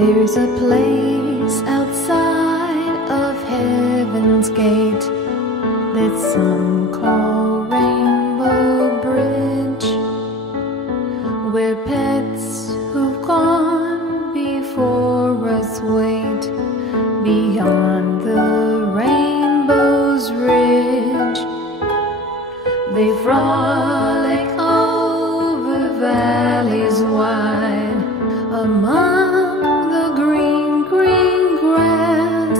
There's a place outside of heaven's gate that some call Rainbow Bridge, where pets who've gone before us wait beyond the rainbow's ridge. They frolic over valleys wide, among the green, green grass.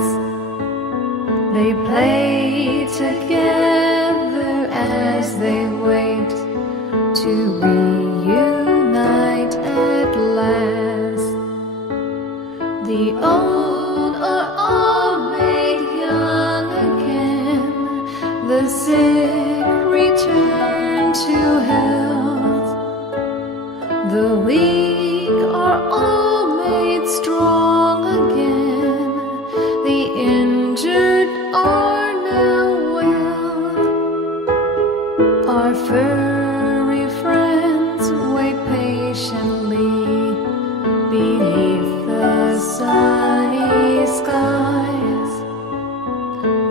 They play together as they wait to reunite at last. The old are all made young again, the sick return to health, the weak are all made strong again, the injured are now well. Our furry friends wait patiently beneath the sunny skies.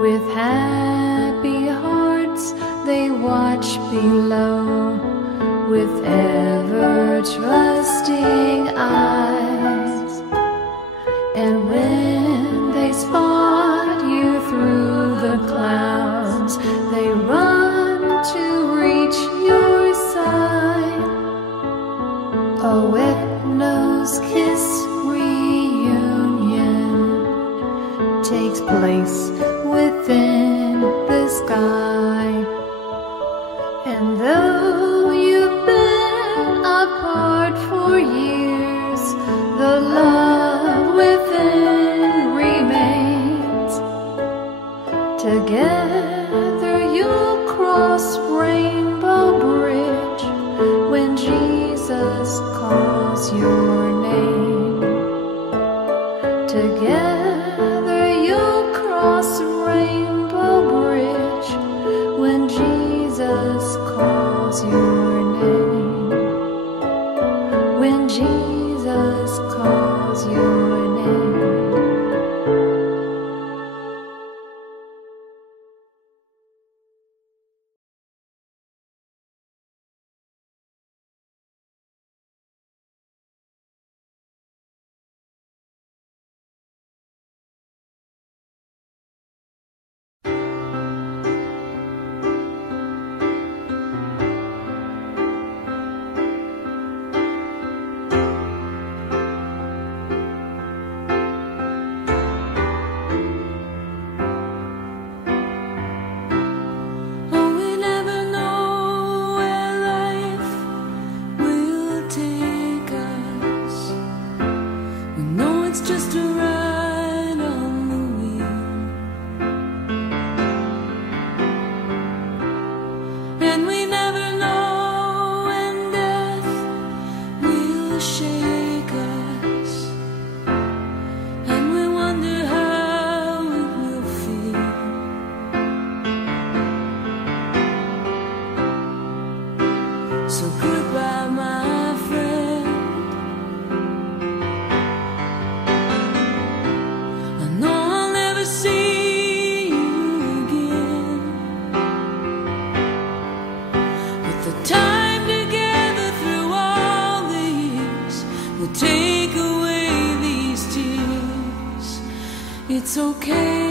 With happy hearts they watch below, with ever-trusting eyes. And when they spot you through the clouds, they run to reach your side. A wet-nose kiss reunion takes place within the sky. And though you've been apart for years, the love within remains. Together you'll cross Rainbow Bridge when Jesus calls your name. Together you'll cross Rainbow Bridge when Jesus calls your name. When Jesus calls your name. So goodbye, my friend. I know I'll never see you again, but the time together through all the years will take away these tears. It's okay.